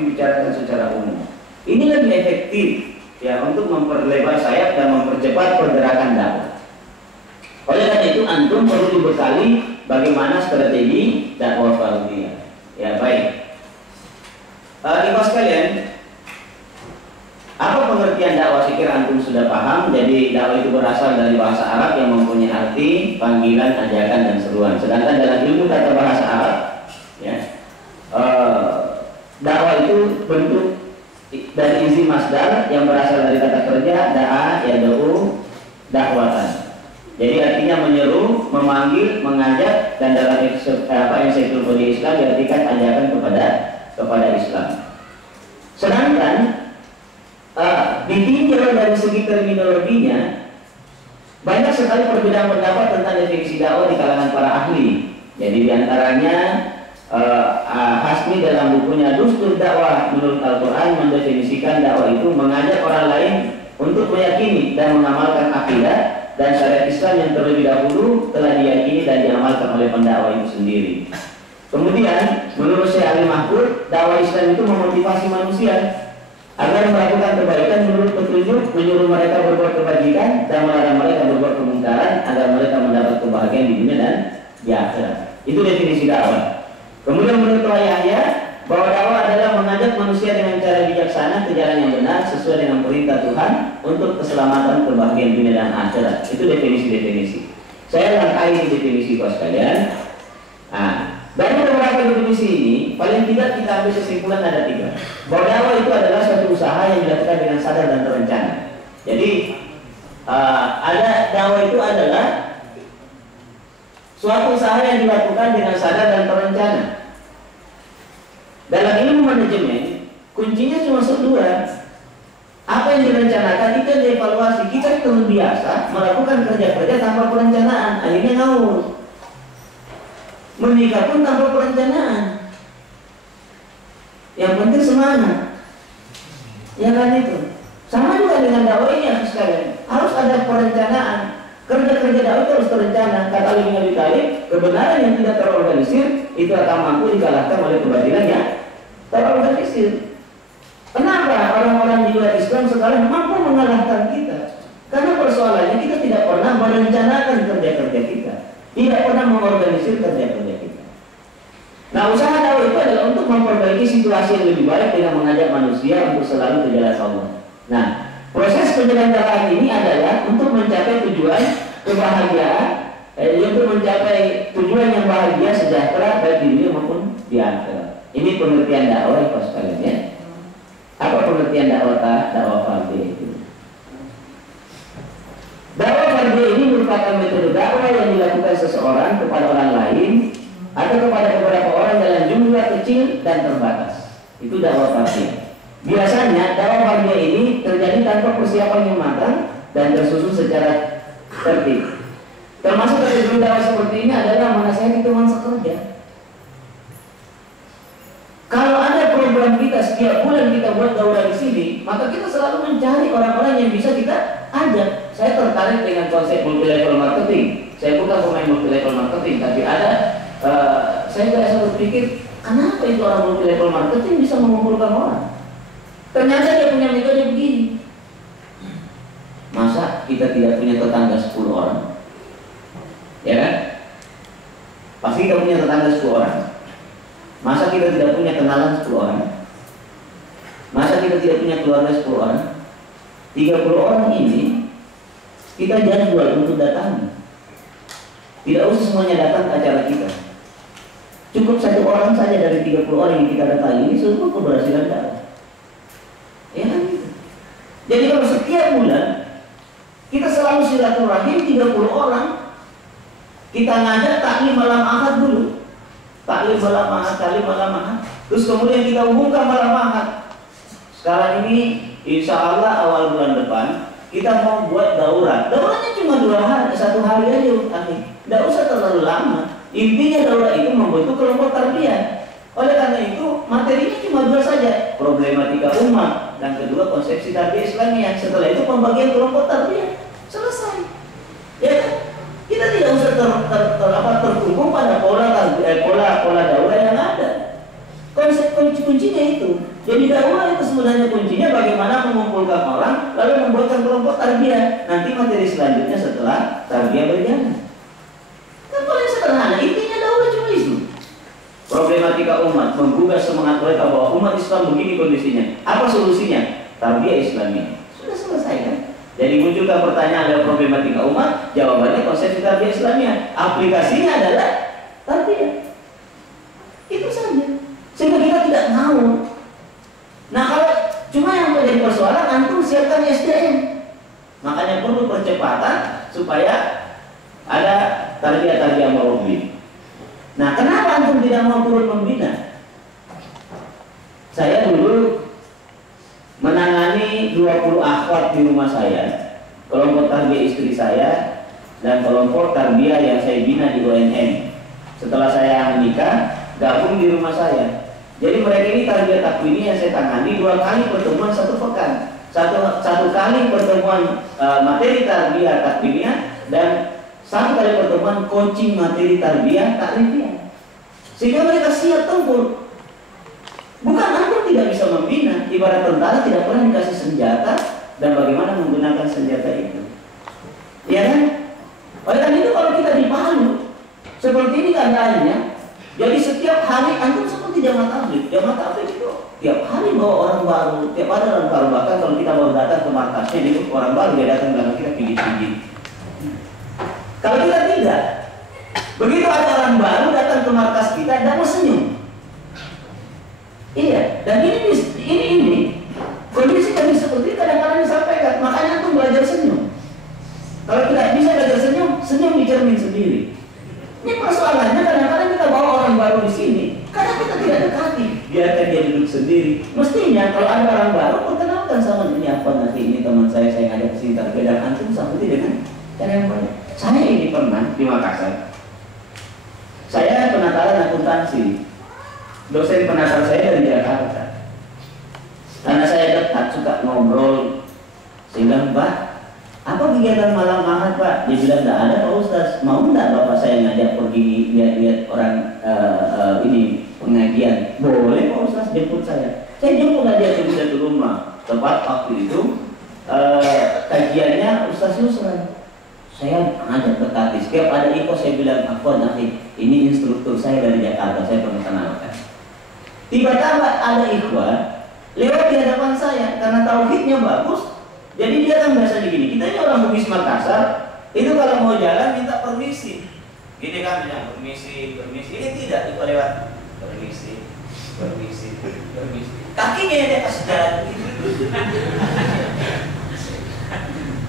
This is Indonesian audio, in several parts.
dibicarakan secara umum. Ini lebih efektif ya untuk memperlebar sayap dan mempercepat pergerakan dakwah. Oleh karena itu antum perlu dibekali bagaimana strategi dakwah fardiyah. Ya baik. Ikhwas sekalian, apa pengertian dakwah? Saya kira antum sudah paham. Jadi dakwah itu berasal dari bahasa Arab yang mempunyai arti panggilan, ajakan, dan seruan. Sedangkan dalam ilmu tata bahasa Arab, ya, dakwah itu bentuk dari isim masdar yang berasal dari kata kerja da'a, yad'u, dakwatan. Jadi artinya menyeru, memanggil, mengajak, dan dalam ensiklopedia Islam diartikan ajakan kepada Islam. Sedangkan ditinjau dari segi terminologinya, banyak sekali perbedaan pendapat tentang definisi dakwah di kalangan para ahli. Jadi diantaranya Hasmi dalam bukunya Dustur Dakwah menurut Al-Quran mendefinisikan dakwah itu mengajak orang lain untuk meyakini dan mengamalkan akidah dan syariat Islam yang terlebih dahulu telah diyakini dan diamalkan oleh pendakwah itu sendiri. Kemudian menurut Syekh Ali Mahfud, dakwah Islam itu memotivasi manusia agar melakukan kebaikan menurut petunjuk, menyuruh mereka berbuat kebajikan dan melarang mereka berbuat kemungkaran agar mereka mendapat kebahagiaan di dunia dan di akhirat. Itu definisi dakwah. Kemudian menurut Yahya, bahwa dakwah adalah mengajak manusia dengan cara bijaksana ke jalan yang benar sesuai dengan perintah Tuhan untuk keselamatan kebahagiaan dunia dan akhirat. Itu definisi-definisi. Saya rangkai definisi bos kalian. Nah, dari beberapa definisi ini, paling tidak kita ambil kesimpulan ada 3. Bahwa dakwah itu adalah suatu usaha yang dilakukan dengan sadar dan terencana. Jadi, ada dakwah itu adalah suatu usaha yang dilakukan dengan sadar dan terencana. Dalam ilmu manajemen, kuncinya cuma 2. Apa yang direncanakan itu yang dievaluasi. Kita terbiasa melakukan kerja-kerja tanpa perencanaan, akhirnya ngawur. Menikah pun tanpa perencanaan. Yang penting semangat. Ya kan itu. Sama juga dengan dakwah ini sekalian. Harus ada perencanaan. Kerja-kerja dakwah itu harus terencana. Kata Ali bin Abi Thalib, kebenaran yang tidak terorganisir itu akan mampu dikalahkan oleh kebatilan yang terorganisir. Kenapa orang-orang di luar Islam sekarang mampu mengalahkan kita? Karena persoalannya kita tidak pernah merencanakan kerja-kerja kita, tidak pernah mengorganisir kerja-kerja kita. Nah, usaha dakwah itu adalah untuk memperbaiki situasi yang lebih baik dengan mengajak manusia untuk selalu ke jalan Allah. Nah, proses penyelenggaraan ini adalah untuk mencapai tujuan kebahagiaan, untuk mencapai tujuan yang bahagia sejahtera baik di dunia maupun di akhirat. Ini pengertian dakwah itu sekalian ya. Apa pengertian dakwah fardiyah itu? Dakwah fardiyah ini merupakan metode dakwah yang dilakukan seseorang kepada orang lain atau kepada beberapa orang dalam jumlah kecil dan terbatas. Itu dakwah fardiyah. Biasanya dakwah fardiyah ini terjadi tanpa persiapan yang matang dan tersusun secara tertib. Termasuk kategori dakwah seperti ini adalah menasihati teman sekerja. Kalau ada program kita setiap bulan kita buat daurah di sini, maka kita selalu mencari orang-orang yang bisa kita ajak. Saya tertarik dengan konsep multi level marketing. Saya bukan pemain multi level marketing, tapi ada saya selalu berpikir, kenapa itu orang multi level marketing bisa mengumpulkan orang? Ternyata dia punya metode begini. Masa kita tidak punya tetangga 10 orang? Ya kan? Pasti kita punya tetangga 10 orang. Masa kita tidak punya kenalan 10 orang? Masa kita tidak punya keluarga 10 orang? 30 orang ini kita jadwal untuk datang. Tidak usah semuanya datang ke acara kita. Cukup 1 orang saja dari 30 orang yang kita datang ini semua keberhasilan dakwah. Ya kan gitu. Jadi kalau setiap bulan kita selalu silaturahim 30 orang, kita ngajak taklim malam Ahad dulu. Taklim malam Ahad, taklim malam Ahad. Terus kemudian kita umumkan malam Ahad. Sekarang ini insya Allah awal bulan depan kita mau buat daurah. Daurahnya cuma 1 hari aja, tidak usah terlalu lama. Intinya daurah itu membentuk kelompok tarbiyah. Oleh karena itu materinya cuma 2 saja, problematika umat dan kedua konsepsi tarbiyah Islamiyah. Setelah itu pembagian kelompok tarbiyah, selesai. Ya kan? Kita tidak usah tertumpu pada pola daurah yang ada. Konsep kuncinya itu. Jadi dakwah itu sebenarnya kuncinya bagaimana mengumpulkan orang lalu membuatkan kelompok tarbiyah. Nanti materi selanjutnya setelah tarbiyah berjalan. Kan paling sederhana, intinya dakwah cuma itu. Problematika umat, menggugah semangat mereka bahwa umat Islam begini kondisinya. Apa solusinya? Tarbiyah Islamiyah. Sudah selesai kan? Jadi munculkan pertanyaan dari problematika umat, jawabannya konsep tarbiyah Islamiyah. Aplikasinya adalah tarbiyah. Itu saja. Sehingga kita tidak mau. Nah kalau cuma yang menjadi persoalan, antum siapkan SDM. Makanya perlu percepatan supaya ada tarbiyah murabbi. Nah kenapa antum tidak mau turun membina? Saya dulu menangani 20 akhwat di rumah saya, kelompok tarbiyah istri saya dan kelompok tarbiyah yang saya bina di ONM. Setelah saya menikah, gabung di rumah saya. Jadi mereka ini tarbiyah takwini yang saya tangani 2 kali pertemuan 1 pekan. Satu kali pertemuan materi tarbiyah takwiniyah dan 1 kali pertemuan coaching materi tarbiyah takrifiyah. Sehingga mereka siap tempur. Bukan antum tidak bisa membina, ibarat tentara tidak pernah dikasih senjata dan bagaimana menggunakan senjata itu. Ya kan? Oleh karena itu kalau kita dipalu seperti ini keadaannya, jadi setiap hari antum seperti jamaah tabligh. Jamaah tabligh itu tiap hari bawa orang baru, tiap hari orang baru. Bahkan kalau kita baru datang ke markasnya, itu orang baru dia datang belakang kita pijit-pijit. Kalau kita tidak, begitu ada orang baru datang ke markas kita, tidak mau senyum. Iya, dan ini kondisi kami seperti kadang-kadang disampaikan. Makanya antum belajar senyum. Kalau tidak bisa belajar senyum di cermin sendiri. Ini persoalannya kadang-kadang kita bawa orang baru di sini, karena kita tidak dekati, biarkan dia duduk sendiri. Mestinya kalau ada orang baru, perkenalkan sama dia, apa nanti ini teman saya ngajak ke sini, dan antum sambut dengan cara yang baik. Saya ini pernah di Makassar. Saya penataran akuntansi. Dosen penatar saya dari Jakarta. Karena saya dekat suka ngobrol, sehingga Pak, apa kegiatan malam Ahad Pak? Dia bilang tidak ada Pak Ustaz. Mau tidak Bapak saya ngajak pergi lihat-lihat orang ini pengajian? Boleh Pak Ustaz, jemput saya. Saya jemput dia ke satu rumah. Tepat waktu itu kajiannya Ustaz Yusran. Saya ngajak dekati. Setiap ada info saya bilang, apa nanti ini instruktur saya dari Jakarta, saya pernah kenalkan. Tiba-tiba ada ikhwan lewat di hadapan saya karena tauhidnya bagus. Jadi dia kan biasanya gini, kita ini orang Bugis Makassar, itu kalau mau jalan minta permisi. Gini kan bilang permisi. Ini tidak, itu lewat permisi. Kakinya yang di atas jalan.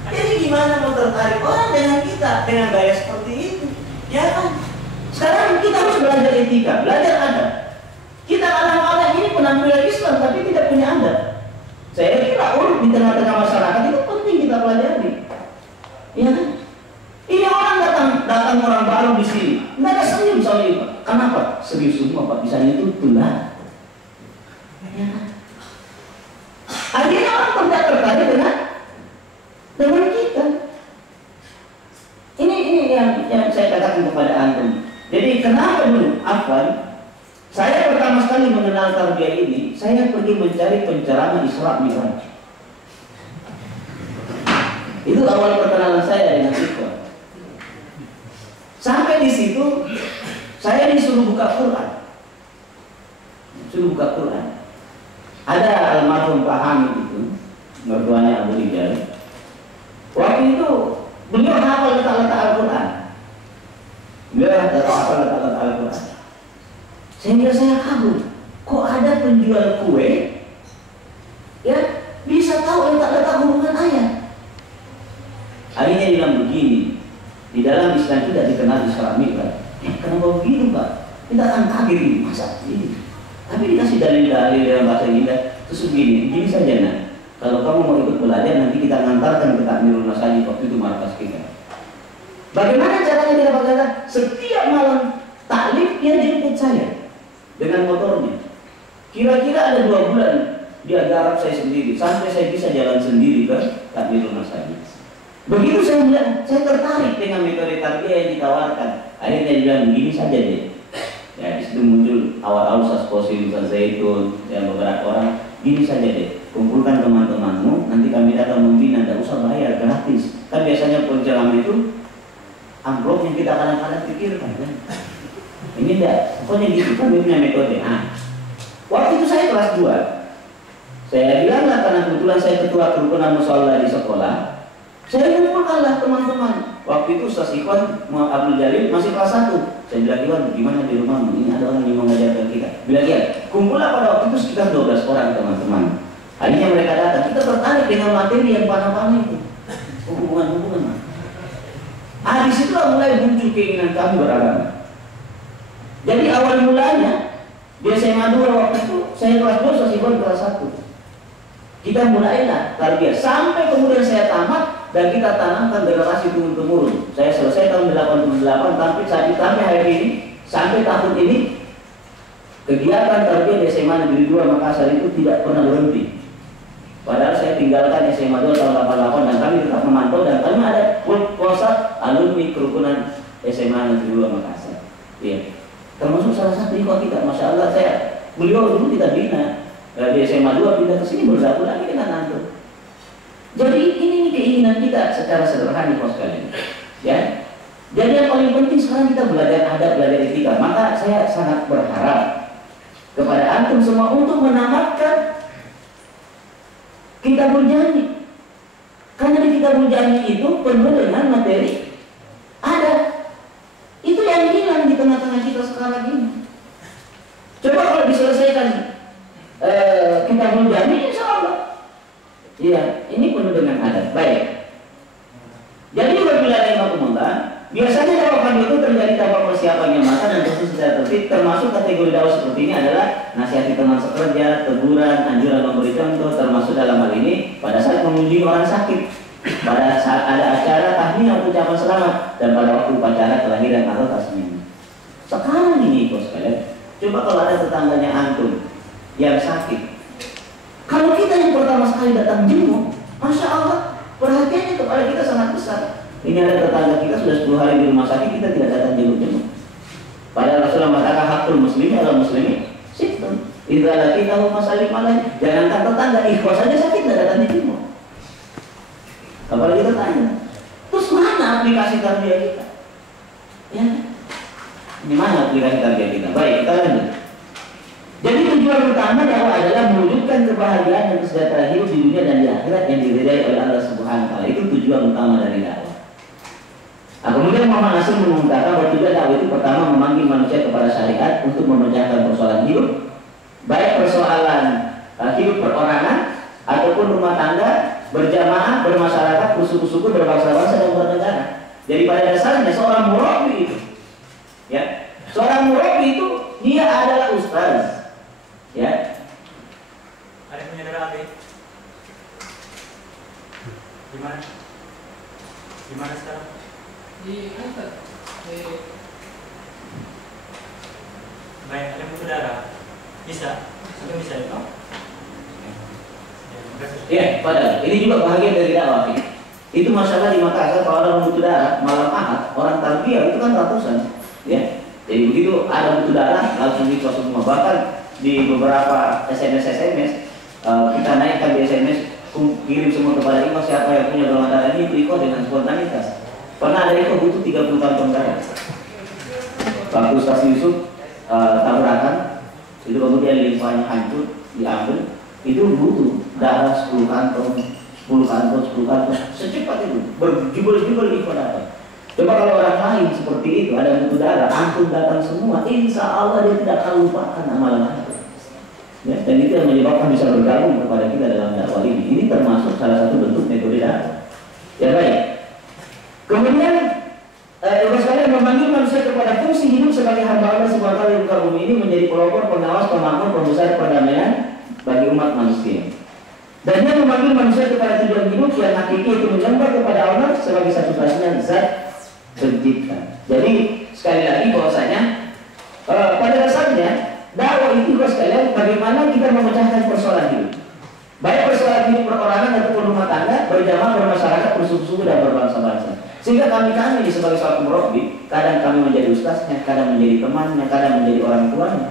Jadi gimana mau tertarik orang dengan kita dengan gaya seperti itu? Ya kan? Sekarang kita harus belajar etika, belajar adab. Kita kadang-kadang ini penampilan Islam tapi tidak punya adab. Saya kira di tengah-tengah masyarakat itu penting kita pelajari. Ya kan? Ini orang datang orang baru di sini, nggak ada senyum sama Pak. Kenapa? Serius semua Pak, bisa itu tulah. Ya kan? Akhirnya orang tidak tertarik dengan kita. Ini yang saya katakan kepada antum. Jadi kenapa dulu? Saya pertama sekali mengenal tarbiyah ini, saya pergi mencari penceramah Isra Mi'raj. Itu awal perkenalan saya dengan ikhwan. Sampai di situ, saya disuruh buka Quran. Ada almarhum Pak Hamid itu, mertuanya Abu Rijal. Waktu itu beliau hafal letak-letak Al-Quran. Sehingga saya kagum, kok ada penjual kue ya bisa tahu letak-letak hubungan ayat. Akhirnya bilang begini, di dalam Islam tidak dikenal Isra Mi'raj. Kenapa begitu Pak? Kita akan kaget ini, masa ini. Tapi dikasih dalil-dalil dalam bahasa Indonesia. Terus begini saja nak. Kalau kamu mau ikut belajar, nanti kita ngantarkan ke Takmirul Masajid, waktu itu markas kita. Bagaimana caranya kita berkata? Setiap malam taklim dia jemput saya dengan motornya. Kira-kira ada 2 bulan dia garap saya sendiri sampai saya bisa jalan sendiri ke Takmirul Masajid. Begitu saya melihat, saya tertarik dengan metode tarbiyah yang ditawarkan. Akhirnya dia bilang begini saja deh. Ya, di situ muncul awal-awal Ustaz Qasim, Ustaz Zaitun, dan beberapa orang, gini saja deh, kumpulkan teman-temanmu, nanti kami datang membina, tidak usah bayar, gratis. Kan biasanya penceramah itu amplop yang kita kadang-kadang pikirkan kan. Ini enggak, pokoknya gitu, kami punya metode. Nah, waktu itu saya kelas 2. Saya bilanglah karena kebetulan saya ketua kerukunan musholla di sekolah, saya kumpulkanlah teman-teman. Waktu itu Ustaz Ikhwan Abdul Jalil masih kelas 1. Saya bilang, Iwan, gimana di rumahmu? Ini ada orang yang mengajarkan kita. Bilang, ya, kumpullah pada waktu itu sekitar 12 orang teman-teman. Akhirnya mereka datang, kita tertarik dengan materi yang panah-panah itu. Hubungan-hubungan. Disitulah mulai muncul keinginan kami beragama. Jadi awal mulanya, di SMA 2 waktu itu, saya kelas 2, Ustaz Ikhwan kelas 1. Kita mulailah tarbiyah sampai kemudian saya tamat dan kita tanamkan generasi turun-temurun. Saya selesai tahun 88 sampai hari ini, sampai tahun ini kegiatan tarbiyah di SMA Negeri 2 Makassar itu tidak pernah berhenti. Padahal saya tinggalkan SMA 2 tahun 88 dan kami tetap memantau dan kami ada pusat alumni kerukunan SMA Negeri 2 Makassar. Iya. Termasuk salah satu ikut kita, Masya Allah beliau dulu kita bina. Di SMA 2 pindah ke sini bersatu lagi dengan antum. Jadi ini keinginan kita secara sederhana kos sekalian. Ya. Jadi yang paling penting sekarang kita belajar adab, belajar etika. Maka saya sangat berharap kepada antum semua untuk menamatkan Kitabul Jami. Karena di Kitabul Jami itu penuh dengan materi adab. Itu yang hilang di tengah-tengah kita sekarang ini. Coba kalau diselesaikan Kitabul Jami, insya Allah. Iya, ini penuh dengan adab. Baik. Jadi apabila ada imakumullah, biasanya dakwah itu terjadi tanpa persiapan yang matang dan terus secara tertib. Termasuk kategori dakwah seperti ini adalah nasihati teman sekerja, teguran, anjuran memberi contoh. Termasuk dalam hal ini pada saat mengunjungi orang sakit, pada saat ada acara tahniah ucapan selamat, dan pada waktu upacara kelahiran atau tasmin. Sekarang ini bos sekalian, coba kalau ada tetangganya antum yang sakit, kalau kita yang pertama sekali datang jenguk, Masya Allah, perhatiannya kepada kita sangat besar. Ini ada tetangga kita sudah 10 hari di rumah sakit, kita tidak datang jenguk-jenguk. Padahal Rasulullah mengatakan hakul muslimi ala muslimi sittun. Idza laqitahu fasallim alaihi. Jangankan tetangga, ikhwas saja sakit tidak datang jenguk. Apalagi tetangga. Terus mana aplikasi tarbiyah kita? Ya. Di mana aplikasi tarbiyah kita? Baik, kita lanjut. Jadi tujuan utama dakwah adalah mewujudkan kebahagiaan dan kesejahteraan hidup di dunia dan di akhirat yang diridai oleh Allah Subhanahu wa taala. Itu tujuan utama dari dakwah. Nah, kemudian Muhammad Nasir mengungkapkan bahwa tujuan dakwah itu pertama memanggil manusia kepada syariat untuk memecahkan persoalan hidup, baik persoalan hidup perorangan ataupun rumah tangga, berjamaah, bermasyarakat, bersuku-suku, berbangsa-bangsa dan bernegara. Jadi pada dasarnya seorang murabbi itu, ya, seorang murabbi itu dia adalah ustaz. Ya. Ada punya darah api? Gimana? Gimana sekarang? Di kantor. Baik, ada butuh darah. Bisa? Sudah bisa itu? Ya, padahal ini juga bahagian dari dakwah. Itu masalah di Makassar kalau orang butuh darah malam Ahad, orang tarbiyah itu kan ratusan, ya. Jadi begitu ada butuh darah langsung diproses semua. Bahkan di beberapa SMS kita naikkan di SMS, kirim semua kepada Iko siapa yang punya golongan darah ini, itu Iko dengan spontanitas. Pernah ada Iko butuh 30 kantong darah. Waktu Ustaz Yusuf tabrakan, itu kemudian limpahnya hancur, diambil, itu butuh darah 10 kantong, secepat itu, berjubel-jubel Iko datang. Coba kalau orang lain seperti itu, ada butuh darah, antum datang semua, insya Allah dia tidak akan lupakan amalan antum. Ya, dan itu yang menyebabkan bisa bergabung kepada kita dalam dakwah ini. Ini termasuk salah satu bentuk metode dakwah. Ya baik. Kemudian sekalian memanggil manusia kepada fungsi hidup sebagai hamba Allah Subhanahu wa taala di muka bumi ini menjadi pelopor, pengawas, pemakmur, pembesar perdamaian bagi umat manusia. Dan dia memanggil manusia kepada tujuan hidup yang hakiki itu menyembah kepada Allah sebagai satu-satunya zat pencipta. Jadi sekali lagi bahwasanya pada dasarnya dakwah itu sekalian bagaimana kita memecahkan persoalan hidup, baik persoalan hidup perorangan ataupun rumah tangga, berjamaah, bermasyarakat, bersuku-suku dan berbangsa-bangsa. Sehingga kami sebagai seorang murabbi, kadang kami menjadi ustaznya, kadang menjadi temannya, kadang menjadi orang tuanya.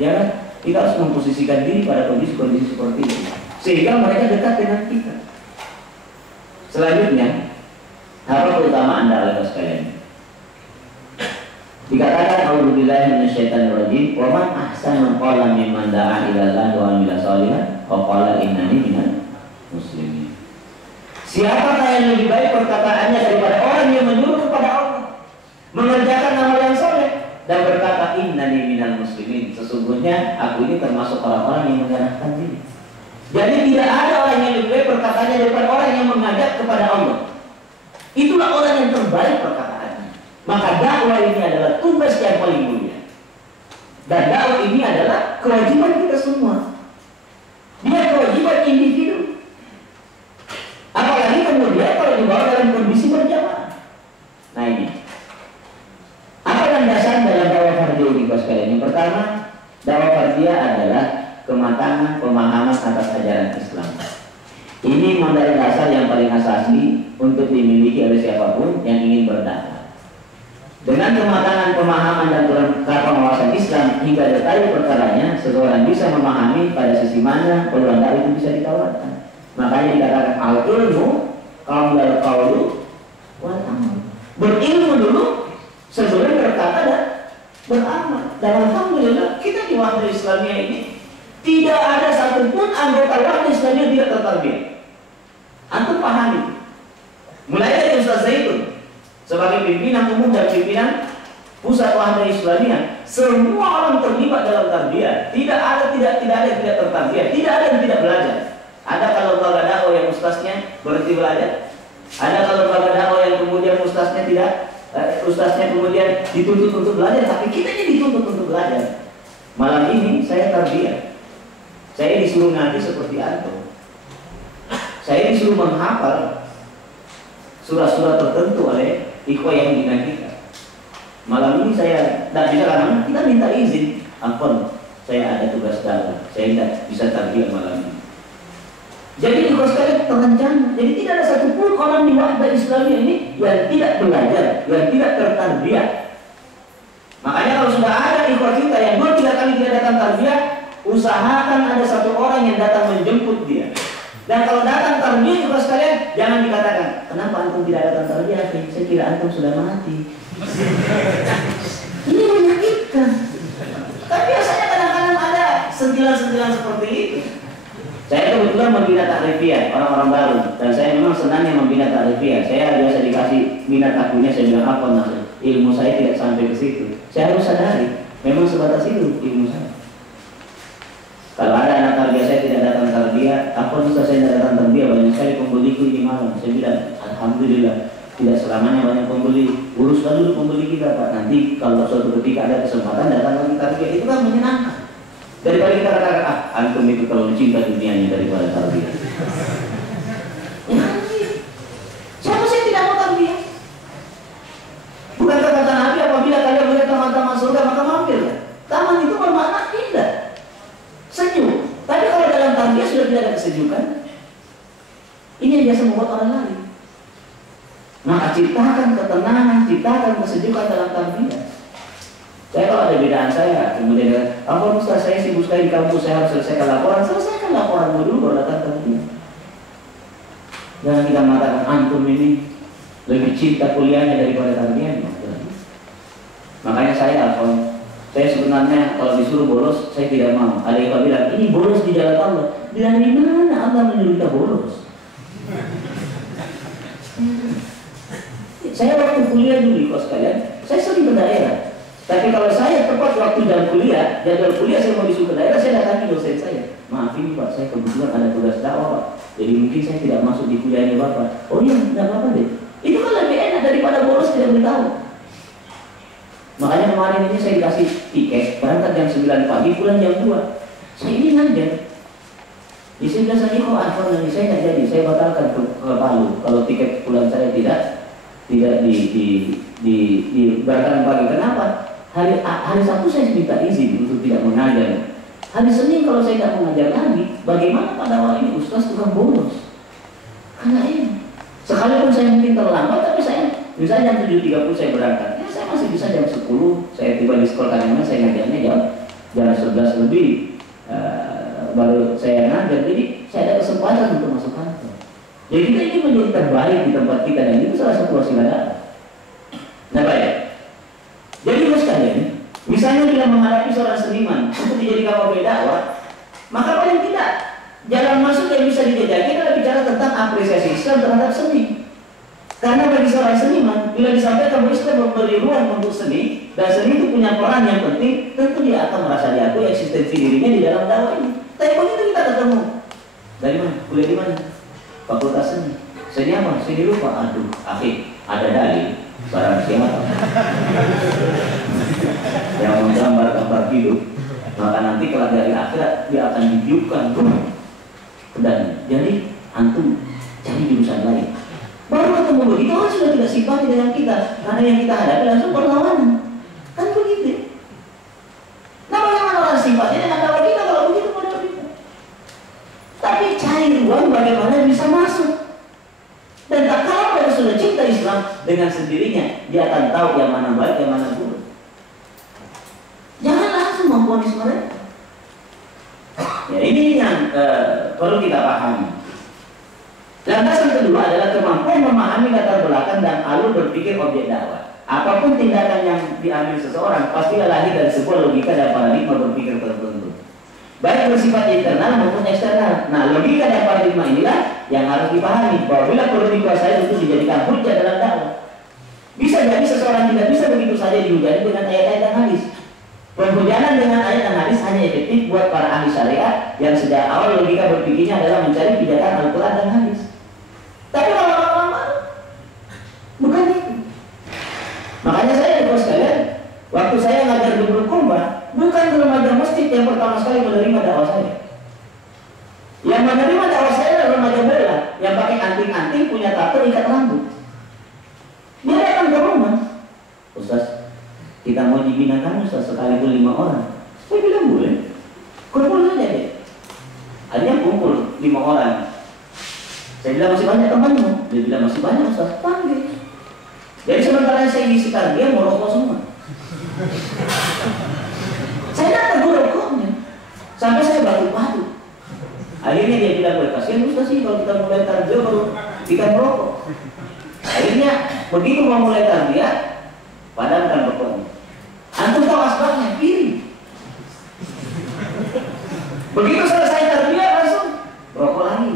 Ya kan? Kita harus memposisikan diri pada kondisi-kondisi seperti itu, sehingga mereka dekat dengan kita. Selanjutnya, apa keutamaan dakwah sekalian? Dikatakan a'udzubillahi minasyaitonirrajim, wa man ahsanu qawlan mimman da'a ila Allah wa 'amila shalihan wa qala innani minal muslimin. Siapakah yang lebih baik perkataannya daripada orang yang menyuruh kepada Allah, mengerjakan amal yang soleh dan berkata innani minal muslimin, sesungguhnya aku ini termasuk orang-orang yang menyerahkan diri. Jadi tidak ada orang yang lebih baik perkataannya daripada orang yang mengajak kepada Allah. Itulah orang yang terbaik perkataannya. Maka dakwah ini adalah tugas yang paling mulia. Dan dakwah ini adalah kewajiban kita semua. Dia kewajiban individu. Apalagi kemudian kalau dibawa dalam kondisi berjamaah. Nah ini, apa landasan dalam dakwah fardiyah ini sekalian? Yang pertama, dakwah fardiyah adalah kematangan pemahaman atas ajaran Islam. Ini modal dasar yang paling asasi untuk dimiliki oleh siapapun yang ingin berdakwah. Dengan kematangan pemahaman dan kelengkapan wawasan Islam hingga detail perkaranya, seseorang bisa memahami pada sisi mana peluang dakwah itu bisa ditawarkan. Makanya dikatakan al-ilmu qabla al-qawli wal amal. Berilmu dulu sebelum berkata dan beramal. Dan alhamdulillah kita di Wahdatul Islamiyah ini tidak ada satupun anggota Wahdatul Islamiyah tidak tertarbiyah. Antum pahami. Mulai dari Ustaz Zaitun sebagai pimpinan umum dan pimpinan pusat Wahdatul Islamiyah, semua orang terlibat dalam tarbiyah. Tidak ada yang tidak tertarbiyah, tidak ada yang tidak belajar. Ada kalau lembaga dakwah yang ustaznya berhenti belajar. Ada kalau lembaga dakwah yang kemudian ustaznya kemudian dituntut untuk belajar, tapi kita ini dituntut untuk belajar. Malam ini saya tarbiyah. Saya disuruh ngaji seperti antum. Saya disuruh menghafal surah-surah tertentu oleh ikhwah yang bina kita. Malam ini saya tidak bisa, karena kita minta izin. Ampun, saya ada tugas dakwah. Saya tidak bisa tarbiyah malam ini. Jadi ikhwah sekalian terencana. Jadi tidak ada satupun orang di Wahdatul Islamiyah ini yang tidak belajar, yang tidak tertarbiyah. Makanya kalau sudah ada ikhwah kita yang 2-3 kali tidak datang tarbiyah, usahakan ada satu orang yang datang menjemput dia. Dan kalau datang tarbiyah ikhwah sekalian, jangan dikatakan, kenapa antum tidak datang tarbiyah? Saya kira antum sudah mati. Ini menyakitkan. Tapi biasanya kadang-kadang ada sentilan-sentilan seperti itu. Saya kebetulan membina takrifiyah orang-orang baru, dan saya memang senangnya membina takrifiyah. Saya biasa dikasih minat akunya, saya bilang apa maksud ilmu saya tidak sampai ke situ. Saya harus sadari, memang sebatas itu ilmu saya. Kalau ada anak tarbiyah saya tidak datang tarbiyah, apa bisa saya tidak datang tarbiyah? Banyak sekali pembeliku ini malam. Saya bilang, alhamdulillah, tidak selamanya banyak pembeli. Uruskan dulu pembeli kita, Pak. Nanti kalau suatu ketika ada kesempatan datang lagi tarbiyah, itu kan menyenangkan. Daripada kita katakan, antum itu terlalu cinta dunianya daripada tarbiyah. Siapa sih tidak mau tarbiyah? Bukan kata Nabi, apabila kalian melihat taman-taman surga maka mampirlah. Taman itu bermakna indah, sejuk. Tapi kalau dalam tarbiyah sudah tidak ada kesejukan, ini yang biasa membuat orang lari. Maka ciptakan ketenangan, ciptakan kesejukan dalam tarbiyah. Saya kalau ada bedaan saya, kemudian apa Ustaz, saya sibuk sekali di kampus, saya harus selesaikan laporan. Selesaikan laporanmu dulu baru datang tarbiyah. Jangan kita mengatakan antum ini lebih cinta kuliahnya daripada tarbiyahnya. Makanya saya sebenarnya kalau disuruh bolos saya tidak mau. Ada yang bilang ini bolos di jalan Allah. Bilang di mana Allah menyuruh kita bolos? Saya waktu kuliah dulu kos sekalian, saya sering ke daerah. Tapi kalau saya tepat waktu jam kuliah, jadwal kuliah saya mau disuruh ke daerah, saya datangi dosen saya. Maaf ini Pak, saya kebetulan ada tugas dakwah Pak. Jadi mungkin saya tidak masuk di kuliahnya Bapak. Oh iya, tidak apa-apa deh. Itu kan lebih enak daripada bolos tidak beritahu. Makanya kemarin ini saya dikasih tiket, berangkat jam 9 pagi, pulang jam 2. Saya ini ngajar. Di sini biasanya kok Arfan saya nggak jadi, saya batalkan ke Palu. Kalau tiket pulang saya tidak dibarangkan pagi. Kenapa? Hari Sabtu saya minta izin untuk tidak mengajar. Hari Senin kalau saya tidak mengajar lagi, bagaimana pada awal ini Ustaz tukang bolos? Karena ini, sekalipun saya mungkin terlambat, tapi saya misalnya jam 7.30 saya berangkat, ya saya masih bisa jam 10 saya tiba di sekolah, karena saya ngajarnya jam jam 11 lebih baru saya ngajar, jadi saya ada kesempatan untuk masuk kantor. Jadi kita ingin menjadi terbaik di tempat kita, dan itu salah satu wasilah dakwah. Nah baik, jadi bos sekalian, misalnya bila menghadapi seorang seniman untuk dijadikan pembeda dakwah, maka paling tidak jalan masuk yang bisa dijajaki adalah bicara tentang apresiasi Islam terhadap seni. Karena bagi seorang seniman, bila disampaikan bahwa Islam memberi ruang untuk seni, dan seni itu punya peran yang penting, tentu dia akan merasa diakui eksistensi dirinya di dalam dakwah ini. Tapi begitu kita ketemu, dari mana? Kuliah di mana? Fakultas seni. Seni apa? Seni rupa. Aduh, akhir ada dalil barang siapa yang menggambar-gambar hidup, maka nanti kelak dari akhirat dia akan ditiupkan dan jadi antum cari jurusan lain. Baru ketemu begitu kan sudah tidak simpati dengan kita, karena yang kita hadapi langsung perlawanan. Kan begitu. Nah bagaimana orang simpati dengan dakwah kita kalau begitu model kita? Tapi cari ruang bagaimana bisa masuk. Dan tak kalah pada sudah cinta Islam, dengan sendirinya dia akan tahu yang mana baik, yang mana buruk. Jangan langsung memvonis mereka. Ya ini yang perlu kita pahami. Landasan kedua adalah kemampuan memahami latar belakang dan alur berpikir objek dakwah. Apapun tindakan yang diambil seseorang pastilah lahir dari sebuah logika dan paradigma berpikir tertentu, baik bersifat internal maupun eksternal. Nah, logika dan paradigma inilah yang harus dipahami bahwa bila perlu dikuasai untuk dijadikan hujah dalam dakwah. Bisa jadi seseorang tidak bisa begitu saja dihujani dengan ayat-ayat dan hadis. Penghujanan dengan ayat dan hadis hanya efektif buat para ahli syariat yang sejak awal logika berpikirnya adalah mencari pijakan Al-Quran dan hadis. Tapi kalau lama-lama bukan itu. Makanya saya bos sekalian, waktu saya ngajar di Bulukumba, bukan remaja masjid yang pertama sekali menerima dakwah saya. Yang menerima dakwah saya adalah remaja bela yang pakai anting-anting, punya tato, ikat rambut. Dia datang ke rumah, Ustaz, kita mau dibinakan Ustaz, sekalipun 5 orang. Saya bilang boleh, kumpul saja deh. Akhirnya kumpul 5 orang. Saya bilang masih banyak temanmu. Dia bilang masih banyak Ustaz, panggil. Jadi sementara saya di sekitar dia mau rokok semua. Saya datang ke rokoknya, sampai saya batu-batu. Akhirnya dia bilang, kasihan Ustaz sih kalau kita mulai tarbiah baru kita merokok. Akhirnya begitu mau mulai tarbiah, padamkan rokoknya. Antum tahu asbabnya, piring. Begitu selesai tarbiah langsung rokok lagi.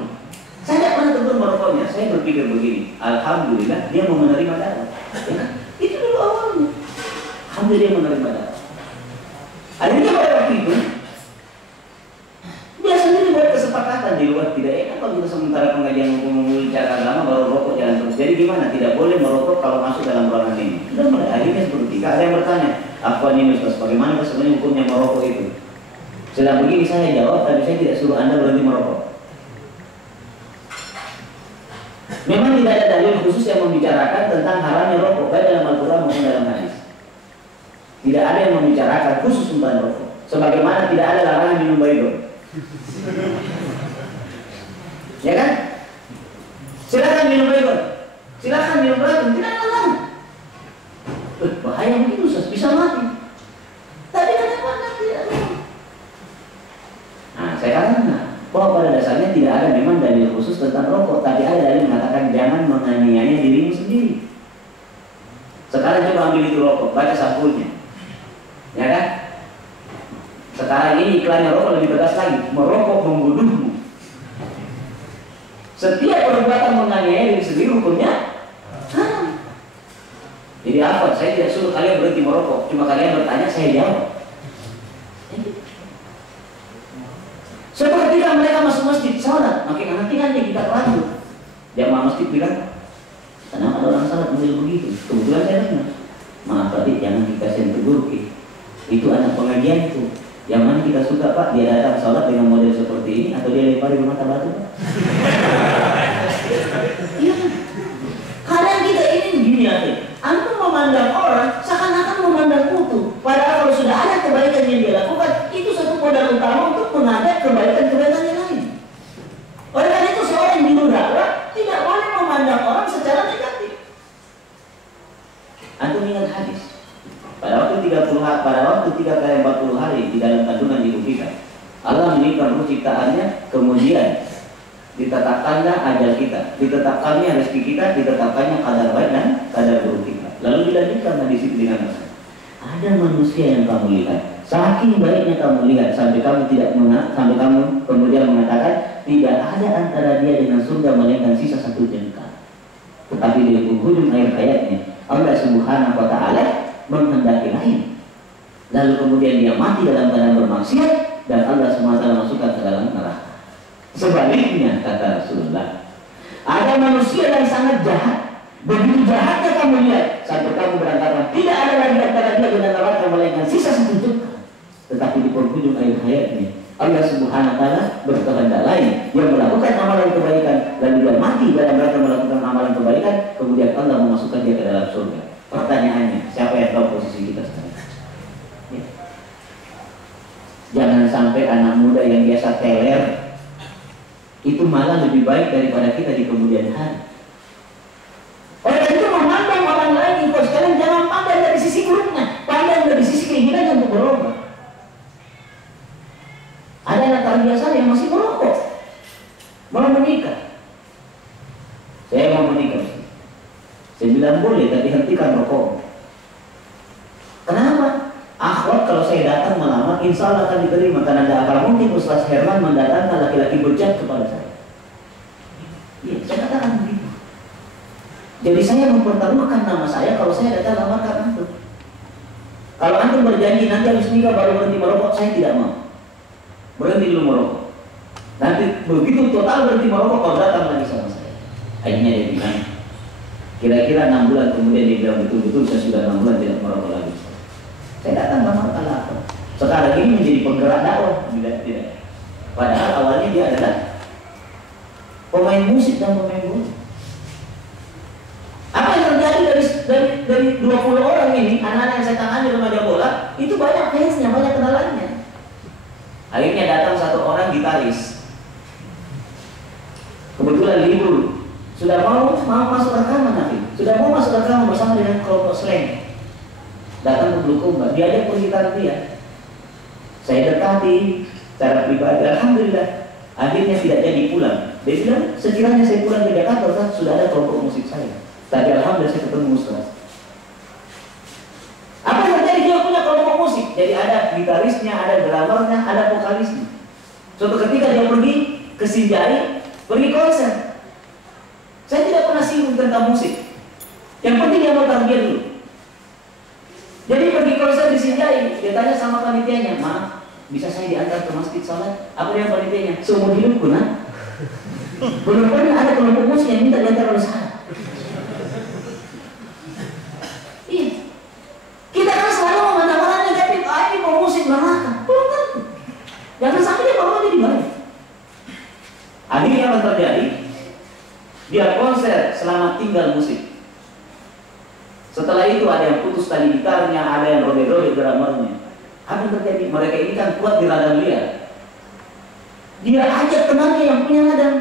Saya tidak pernah tegur merokoknya. Saya berpikir begini, alhamdulillah dia mau menerima dakwah. Ya, itu dulu awalnya. Alhamdulillah dia menerima dakwah. Akhirnya pada waktu itu dia sendiri buat kesepakatan di luar. Tidak enak kalau kita sementara pengajian ngomong cara agama baru rokok jalan terus. Jadi gimana? Tidak boleh merokok kalau masuk dalam ruangan ini. Sudah mulai akhirnya seperti itu. Ada yang bertanya, apa ini Ustaz? Bagaimana sebenarnya hukumnya merokok itu? Setelah begini saya jawab, tapi saya tidak suruh Anda berhenti merokok. Memang tidak ada dalil khusus yang membicarakan tentang haramnya rokok, baik dalam Al-Quran maupun dalam hadis. Tidak ada yang membicarakan khusus tentang rokok. Sebagaimana tidak ada larangan minum baygon. Ya kan? Silakan minum baygon, silakan minum racun, tidak ada larangan. Bahaya begitu, bisa mati. Tapi kenapa nanti? Nah, saya katakan bahwa pada dasarnya tidak ada memang dalil khusus tentang rokok, tapi ada dalil mengatakan jangan menganiaya dirimu sendiri. Sekarang coba ambil itu rokok, baca sampulnya, ya kan? Sekarang ini iklannya rokok lebih tegas lagi, merokok membunuhmu. Setiap perbuatan menganiaya diri sendiri hukumnya haram. Jadi apa? Saya tidak suruh kalian berhenti merokok, cuma kalian bertanya, saya jawab. Seperti ketika mereka masuk masjid salat, makin nanti kita lanjut. Jamaah masjid bilang, kenapa ada orang salat model begitu? Kebetulan saya dengar, maaf tadi jangan dikasih tegur, itu anak pengajian itu. Yang mana kita suka Pak, dia datang salat dengan model seperti ini atau dia lempar di mata batu Pak? Iya kan? Kadang kita ini gini aja, antum memandang orang seakan-akan memandang kutu. Padahal kalau sudah ada kebaikan yang dia lakukan, itu satu modal utama untuk mengajak kebaikan-kebaikan yang lain. Oleh karena itu seorang juru dakwah tidak boleh memandang orang secara negatif. Antum ingat hadis? Pada waktu 3 kali 40 hari di dalam ditetapkannya ajal kita, ditetapkannya rezeki kita, ditetapkannya kadar baik dan kadar buruk kita. Lalu dilanjutkan hadis itu dengan ada manusia yang kamu lihat, saking baiknya kamu lihat sampai kamu sampai kamu kemudian mengatakan tidak ada antara dia dengan surga melainkan sisa satu jengkal. Tetapi di penghujung akhir hayatnya Allah Subhanahu wa Ta'ala menghendaki lain. Lalu kemudian dia mati dalam keadaan bermaksiat dan Allah SWT masukkan ke dalam neraka. Sebaliknya kata Rasulullah, ada manusia yang sangat jahat. Begitu jahatnya kamu lihat sampai kamu beranggapan tidak ada lagi antara dia dengan neraka melainkan sisa satu jengkal. Tetapi di penghujung akhir hayatnya Allah Subhanahu wa Ta'ala berkehendak lain yang melakukan amalan kebaikan dan dia mati dalam rangka melakukan amalan kebaikan, kemudian Allah memasukkan dia ke dalam surga. Pertanyaannya, siapa yang tahu posisi kita sekarang? Ya. Jangan sampai anak muda yang biasa teler itu malah lebih baik daripada kita di kemudian hari. Oleh karena itu memandang orang lain itu sekarang jangan pandang dari sisi buruknya, pandang dari sisi keinginannya untuk berubah. Ada anak tarbiyah saya yang masih merokok, mau menikah. Saya mau menikah. Saya bilang boleh, tapi hentikan rokok. Kenapa? Akhwat kalau saya datang melamar, insya Allah akan diterima. Karena tidak akan mungkin Ustaz Herman mendatangkan laki-laki bejat kepada saya. Iya, saya katakan begitu. Jadi saya mempertaruhkan nama saya kalau saya datang lamarkan antum. Kalau antum berjanji nanti habis nikah baru berhenti merokok, saya tidak mau. Berhenti dulu merokok. Nanti begitu total berhenti merokok, kau datang lagi sama saya. Akhirnya dia bilang, kira-kira 6 bulan kemudian dia bilang betul-betul saya sudah 6 bulan tidak merokok lagi. Saya datang lamarkan apa? Sekarang ini menjadi penggerak dakwah, tidak. Padahal awalnya dia adalah pemain musik dan pemain bola. Apa yang terjadi dari 20 orang ini, anak-anak yang saya tangani remaja bola, itu banyak fansnya, banyak kenalannya. Akhirnya datang satu orang gitaris. Kebetulan libur, sudah mau masuk rekaman nanti, sudah mau masuk rekaman bersama dengan kelompok slang. Datang ke Bulukumba, diajak pergitar dia. Saya dekati secara pribadi, alhamdulillah. Akhirnya tidak jadi pulang. Dia bilang, sekiranya saya pulang ke Jakarta, Ustaz, sudah ada kelompok musik saya. Tapi alhamdulillah saya ketemu Ustaz. Apa yang terjadi? Dia punya kelompok musik. Jadi ada gitarisnya, ada drummernya, ada vokalisnya. Suatu ketika dia pergi ke Sinjai, pergi konser. Saya tidak pernah singgung tentang musik. Yang penting dia mau tarbiyah dulu. Jadi pergi konser di Sinjai, dia tanya sama panitianya, "Maaf, bisa saya diantar ke masjid salat?" Apa yang panitianya? Seumur hidupku, nah. Belum pernah ada kelompok musik yang minta diantar oleh saya. Iya. Kita kan selalu memandang orang negatif, ini pemusik neraka. Belum tentu. Jangan sampai dia bawa dia dibalik. Akhirnya apa terjadi? Dia konser selama tinggal musik. Setelah itu ada yang putus tali gitarnya, ada yang robek-robek drummernya. Apa yang terjadi? Mereka ini kan kuat di radang liar. Dia ajak temannya yang punya radang.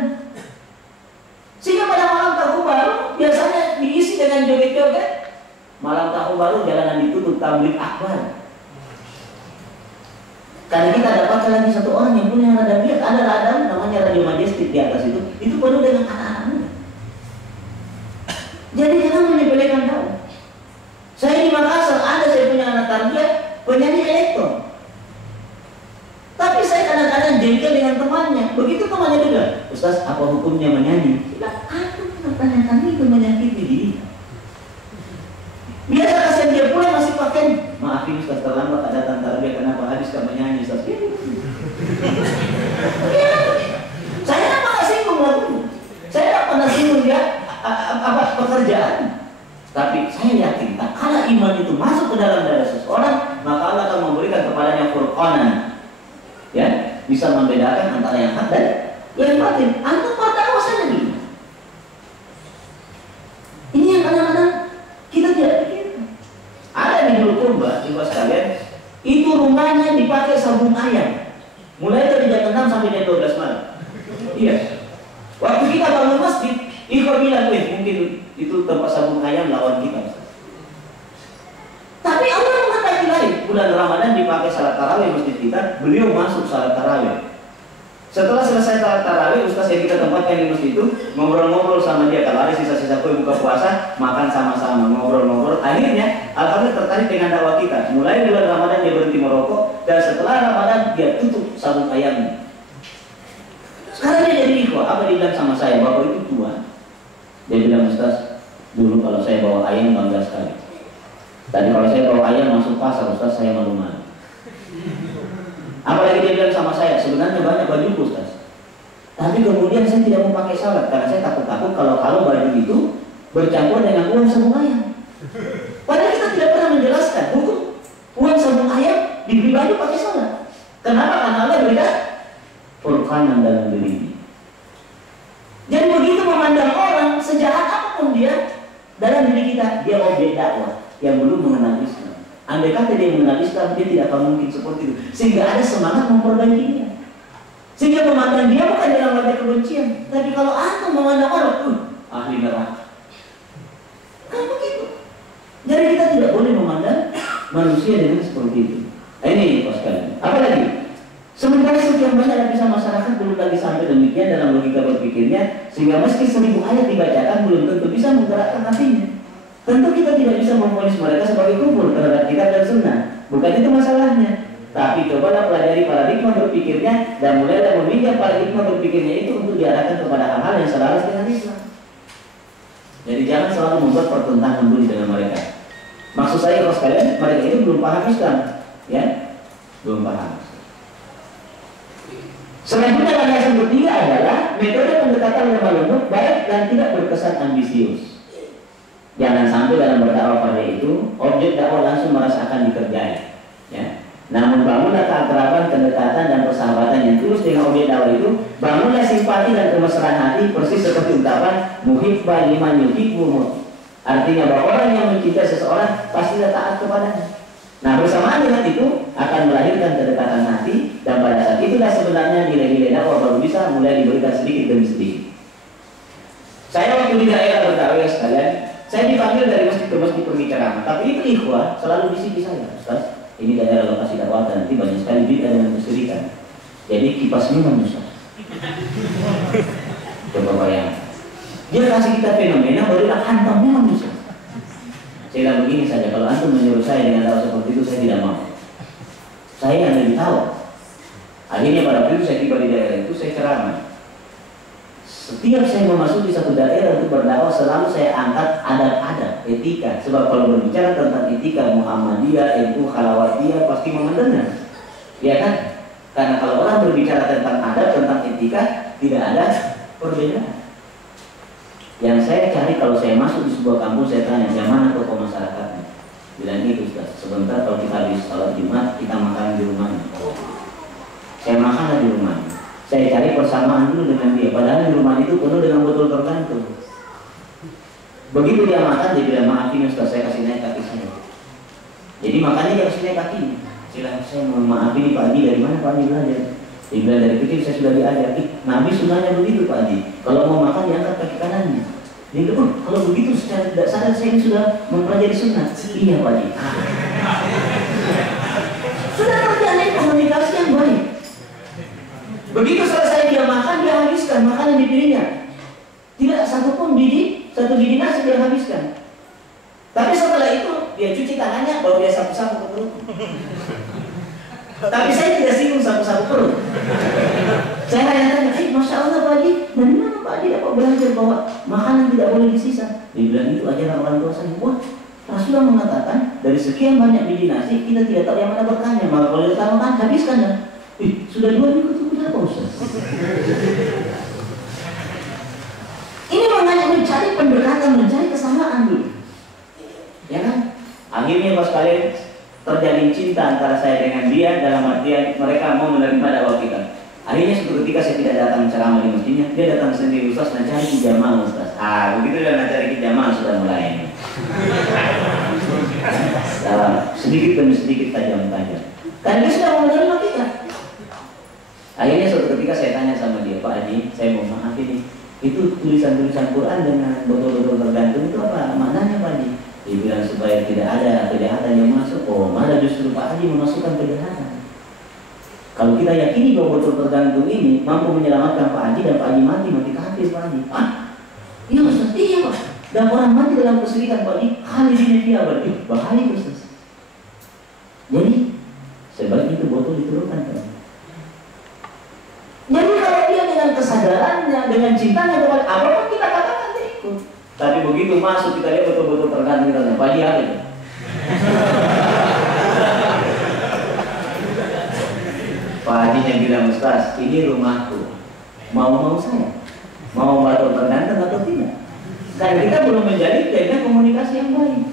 Sehingga pada malam tahun baru biasanya diisi dengan joget-joget. Malam tahun baru jalanan ditutup, tablik akbar. Karena kita dapatkan lagi satu orang yang punya radang liar. Ada radang namanya Radio Majestic di atas itu. Itu penuh dengan anak-anak muda. Jadi jangan menyepelekan dakwah. Saya di Makassar, saya punya anak tarbiyah penyanyi elektron. Tapi saya kadang-kadang jengkel dengan temannya. Begitu temannya juga, "Ustaz, apa hukumnya menyanyi?" Bilang, "Aduh, pertanyaan itu menyakiti dia." Biasa kasihan dia pulang masih pakai, "Maafin Ustaz, terlambat ada tarbiyah, kenapa habis kamu menyanyi Ustaz?" Saya tak pernah singgung lagunya. Saya tak pernah singgung dia pekerjaan. Tapi saya yakin, tak kala iman itu masuk ke dalam dada seseorang, maka Allah akan memberikan kepadanya furqanan, ya, bisa membedakan antara yang hak dan yang batin. Antum pertama saja dulu. Ini yang kadang-kadang kita tidak pikirkan. Ada di Bulukumba, coba sekalian, itu rumahnya dipakai sabun ayam, mulai dari jam 6 sampai jam 12 malam. Iya. Waktu kita bangun masjid, Ikhwan bilang, mungkin itu tempat sabun ayam lawan kita. Tapi Allah mengatakan lain. Bulan Ramadan dipakai salat tarawih masjid kita, beliau masuk salat tarawih. Setelah selesai tarawih, ustaz yang kita tempatkan di masjid itu ngobrol-ngobrol sama dia. Kalau ada sisa-sisa kue buka puasa, makan sama-sama, ngobrol-ngobrol. Akhirnya alhamdulillah tertarik dengan dakwah kita. Mulai bulan Ramadan dia berhenti merokok, dan setelah Ramadan dia tutup sabun ayamnya. Sekarang dia jadi ikhwah. Apa dia bilang sama saya? Bapak itu tua. Dia bilang, ustaz, dulu kalau saya bawa ayam bangga sekali. Tadi kalau saya bawa ayam masuk pasar, ustaz, saya malu-malu. Apalagi dia bilang sama saya, sebenarnya banyak baju ustaz, tapi kemudian saya tidak mau pakai salat karena saya takut-takut kalau baju itu bercampur dengan uang sabung ayam. Padahal kita tidak pernah menjelaskan hukum uang sabung ayam dibeli baju pakai salat. Kenapa? Karena Allah berikan furqanan dalam dirinya. Jadi begitu memandang orang, sejahat apapun dia dalam diri kita, dia objek dakwah yang belum mengenal Islam. Andai kata dia mengenal Islam, dia tidak akan mungkin seperti itu. Sehingga ada semangat memperbaikinya. Sehingga memandang dia bukan dalam wajah kebencian, tapi kalau antum memandang orang, ahli neraka. Kan begitu. Jadi kita tidak boleh memandang manusia dengan seperti itu. Ini pas sekali. Apalagi, sementara sekian banyak lapisan masyarakat belum lagi sampai demikian dalam logika berpikirnya, sehingga meski 1000 ayat dibacakan belum tentu bisa menggerakkan hatinya. Tentu kita tidak bisa memvonis mereka sebagai kufur terhadap kitab dan sunnah. Bukan itu masalahnya. Tapi cobalah pelajari paradigma berpikirnya dan mulailah meminjam paradigma berpikirnya itu untuk diarahkan kepada hal-hal yang selaras dengan Islam. Jadi jangan selalu membuat pertentangan dulu dengan mereka. Maksud saya kalau sekalian, mereka itu belum paham Islam, ya, belum paham. Selanjutnya landasan ketiga adalah metode pendekatan lemah lembut, baik dan tidak berkesan ambisius. Jangan sampai dalam berdakwah pada itu objek dakwah langsung merasakan dikerjai, ya. Namun bangunlah keakraban, kedekatan dan persahabatan yang tulus dengan objek dakwah itu. Bangunlah simpati dan kemesraan hati, persis seperti ungkapan muhibba liman yuhibbu. Artinya bahwa orang yang mencintai seseorang pastilah taat kepadanya. Nah, bersamaan dengan itu akan melahirkan kedekatan hati, dan pada saat itulah sebenarnya nilai-nilai dakwah baru bisa mulai diberikan sedikit demi sedikit. Saya waktu di daerah berdakwah sekalian, saya dipanggil dari masjid ke masjid pergi ceramah, tapi itu ikhwah selalu bisik saya, Ustaz, ini daerah lokasi dakwah dan nanti banyak sekali bid'ah dan kesyirikan. Jadi kipas minum, Ustaz. Coba bayangkan. Dia kasih kita fenomena barulah hantam minum, Ustaz. Saya bilang begini saja, kalau antum menyuruh saya dengan dakwah seperti itu, saya tidak mau. Saya yang lebih tahu. Akhirnya pada waktu itu saya tiba di daerah itu, saya ceramah. Setiap saya memasuki satu daerah untuk berdakwah, selalu saya angkat adab-adab, etika. Sebab kalau berbicara tentang etika Muhammadiyah, itu Khalawatiyah, pasti mau mendengar, ya kan? Karena kalau orang berbicara tentang adab, tentang etika, tidak ada perbedaan. Yang saya cari kalau saya masuk di sebuah kampung, saya tanya, yang mana tokoh masyarakatnya? Bilang gitu, Ustaz, sebentar kalau kita habis salat Jumat, kita makan di rumahnya. Saya makanlah di rumahnya. Saya cari persamaan dulu dengan dia. Padahal di rumah itu penuh dengan botol tergantung. Begitu dia makan, dia bilang, maafin Ustaz, saya kasih naik kaki saya. Jadi makannya dia kasih naik kakinya. Silakan, saya mohon maaf, ini Pak Haji, dari mana Pak Haji belajar? Dia bilang, dari kecil saya sudah diajar. Nabi sunnahnya begitu Pak Haji. Kalau mau makan diangkat kaki kanannya. Dia bilang, kalau begitu secara tidak sadar saya ini sudah mempelajari sunnah. Iya Pak Haji. Sudah terjadi komunikasi yang baik. Begitu selesai dia makan, dia habiskan makanan di piringnya. Tidak satupun satu biji nasi dia habiskan. Tapi setelah itu dia cuci tangannya, baru dia sapu-sapu ke perut. Tapi saya tidak singgung sapu-sapu perut. Saya hanya tanya, Masya Allah Pak Haji, dari mana Pak Haji dapat belajar bahwa makanan tidak boleh disisa? Dia bilang itu ajaran orang tua saya. Wah, Rasulullah mengatakan dari sekian banyak biji nasi kita tidak tahu yang mana berkahnya. Maka kalau kita makan, habiskan ya. Sudah 2 minggu itu berapa Ustaz? Ini mengajak mencari pendekatan, mencari kesamaan dulu, ya kan? Akhirnya pas kalian terjalin cinta antara saya dengan dia, dalam artian mereka mau menerima dakwah kita. Akhirnya suatu ketika saya tidak datang ceramah di masjidnya, dia datang sendiri, Ustaz, nak cari kijamaah Ustaz. Begitu dia nak cari kijamaah sudah mulai. Sedikit demi sedikit, tajam-tajam. Karena dia sudah mau menerima kita. Akhirnya suatu ketika saya tanya sama dia, Pak Haji, saya mau maaf ini, itu tulisan-tulisan Quran dengan botol-botol tergantung itu apa maknanya Pak Haji? Dia bilang supaya tidak ada kejahatan yang masuk. Oh, malah justru Pak Haji memasukkan kejahatan. Kalau kita yakini bahwa botol tergantung ini mampu menyelamatkan Pak Haji dan Pak Haji mati kafir Pak Haji. Iya Ustaz, iya Pak. Dan orang mati dalam kesyirikan Pak Haji, khalidina fiha berarti bahaya Ustaz. Jadi sebaiknya itu botol diturunkan Pak. Jadi kalau dia dengan kesadarannya, dengan cintanya kepada apapun kita katakan dia ikut. Tapi begitu masuk kita lihat botol-botol tergantung kita Pak Haji apa itu? Pak Haji yang bilang, Ustaz, ini rumahku, mau saya, mau botol tergantung atau tidak? Karena kita belum menjadi tenda komunikasi yang baik.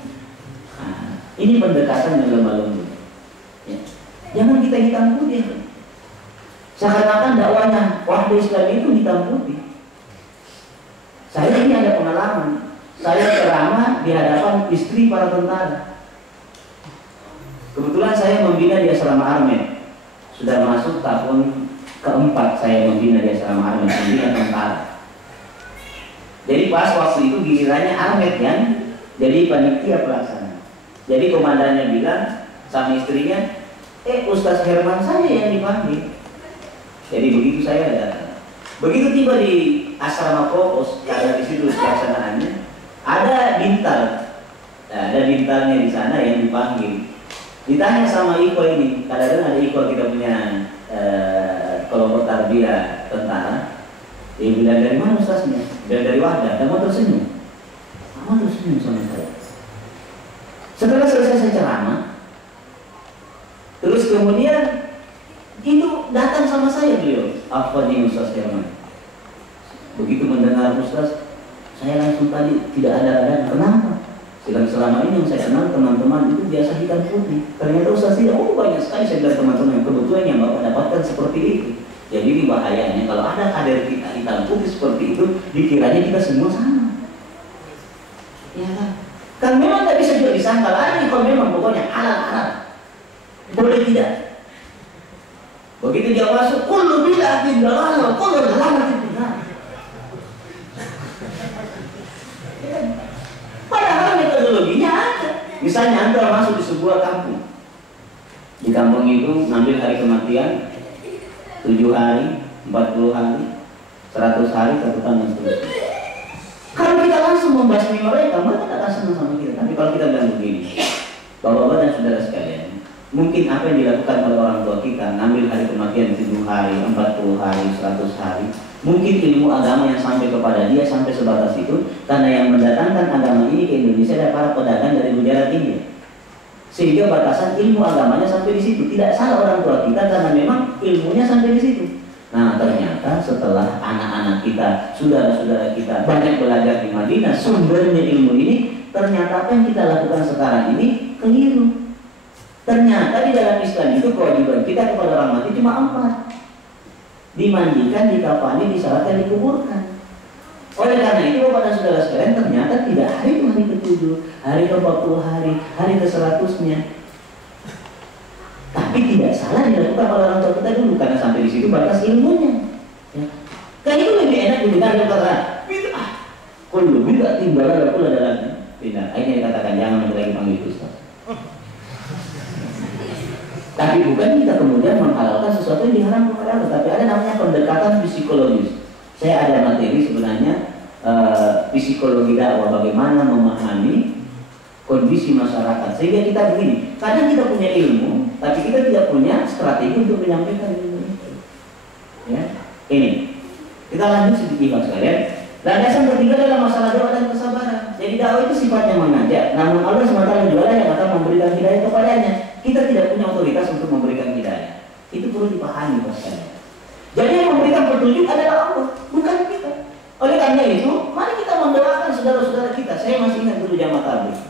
Nah, ini pendekatan yang lemah lembut. Ya. Jangan kita hitam putih. Seakan-akan dakwahnya Wahda Islam itu hitam putih. Saya ini ada pengalaman. Saya ceramah di hadapan istri para tentara. Kebetulan saya membina di asrama Armet. Sudah masuk tahun keempat saya membina di asrama Armet, membina tentara. Jadi pas waktu itu gilirannya Armet yang jadi panitia pelaksana. Jadi komandannya bilang sama istrinya, Ustaz Herman saya yang dipanggil. Jadi begitu saya datang. Begitu tiba di asrama Provos, ada di situ pelaksanaannya, ada bintal, ada bintalnya di sana yang dipanggil. Ditanya sama Iko ini, kadang-kadang ada Iko kita punya kelompok tarbiyah tentara. Dia bilang dari mana Ustaznya? Dari Wahda. Dan mau tersenyum. Mau tersenyum sama saya. Setelah selesai saya ceramah, terus kemudian itu datang sama saya beliau, apa nih Ustaz Herman? Begitu mendengar Ustaz, saya langsung tadi tidak ada kenapa? Selama ini yang saya kenal teman-teman itu biasa hitam putih. Ternyata Ustaz tidak, banyak sekali saya bilang teman-teman kebetulan yang Bapak dapatkan seperti itu. Jadi ini bahayanya kalau ada kader kita hitam putih seperti itu, dikiranya kita semua sama. Ya kan? Kan memang tak bisa juga disangkal, kalau memang pokoknya alat-alat. Boleh tidak? Begitu dia masuk, kullu bid'atin dalalah, kullu dalalatin finnar. Padahal metodologinya ada. Misalnya Anda masuk di sebuah kampung. Di kampung itu ngambil hari kematian 7 hari, 40 hari, 100 hari, 1 tahun dan seterusnya. Kalau kita langsung membasmi mereka tak akan senang sama kita. Tapi kalau kita bilang begini, Bapak-bapak dan saudara sekalian, mungkin apa yang dilakukan oleh orang tua kita, ngambil hari kematian 7 hari, 40 hari, 100 hari, mungkin ilmu agama yang sampai kepada dia sampai sebatas itu, karena yang mendatangkan agama ini ke Indonesia adalah para pedagang dari Gujarat India. Sehingga batasan ilmu agamanya sampai di situ. Tidak salah orang tua kita karena memang ilmunya sampai di situ. Nah ternyata setelah anak-anak kita, saudara-saudara kita banyak belajar di Madinah, sumbernya ilmu ini, ternyata apa yang kita lakukan sekarang ini keliru. Ternyata di dalam Islam itu kewajiban kita kepada orang mati cuma 4. Dimandikan, dikafani, disalatkan, dikuburkan. Oleh karena itu Bapak dan saudara sekalian, ternyata tidak hari itu hari ke-7, hari ke-40 hari ke-100-nya. Tapi tidak salah dilakukan oleh orang tua kita dulu, karena sampai di situ batas ilmunya. Ya. Kan itu lebih enak didengar kata bid'ah. Kullu bid'atin dalalah kullu dalalatin finnar. Ini yang dikatakan jangan lagi panggil Ustaz. Tapi bukan kita kemudian menghalalkan sesuatu yang diharamkan oleh Allah, tapi ada namanya pendekatan psikologis. Saya ada materi sebenarnya psikologi dakwah, bagaimana memahami kondisi masyarakat. Sehingga kita begini, kadang kita punya ilmu, tapi kita tidak punya strategi untuk menyampaikan ilmu itu. Ya, ini kita lanjut sedikit Mas sekalian. Landasan ketiga adalah masalah doa dan kesabaran. Jadi dakwah itu sifatnya mengajak, namun Allah SWT jualan yang akan memberikan hidayah kepadanya. Kita tidak punya otoritas untuk memberikan hidayah. Itu perlu dipahami Mas sekalian. Jadi yang memberikan petunjuk adalah Allah, bukan kita. Oleh karena itu, mari kita mendoakan saudara-saudara kita. Saya masih ingat dulu jamaah tabligh.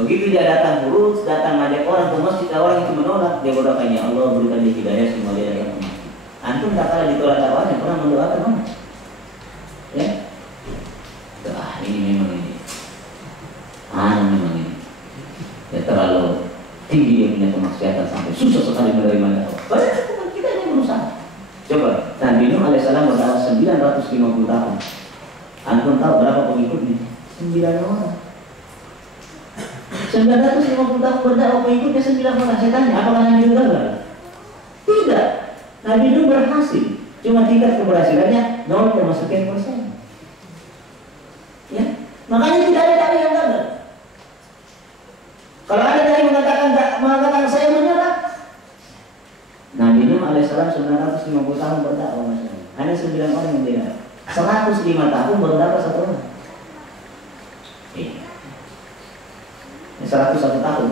Begitu dia datang urus, datang ngajak orang ke masjid, orang itu menolak, dia berdoakan, ya Allah berikan dia hidayah semua dia datang ke masjid. Antum tak kalah ditolak awalnya, pernah mendoakan mana? Ya, ini memang ini, memang ini. Ya terlalu tinggi dia punya kemaksiatan sampai susah sekali menerima dakwah. Padahal kita yang berusaha. Coba, Nabi Nuh alaihissalam berdakwah 950 tahun. Antum tahu berapa pengikutnya? 9 orang. 950 tahun berdakwah pengikutnya 9 orang. Saya tanya, apakah Nabi gagal? Tidak. Nabi Nuh berhasil. Cuma tingkat keberhasilannya 0,sekian%. Ya, makanya tidak ada dai yang gagal. Kalau ada dai mengatakan saya menyerah, Nabi Nuh alaihissalam 950 tahun berdakwah, Masya Allah. Hanya 9 orang yang beda. 105 tahun baru dapat 1 orang. 101 tahun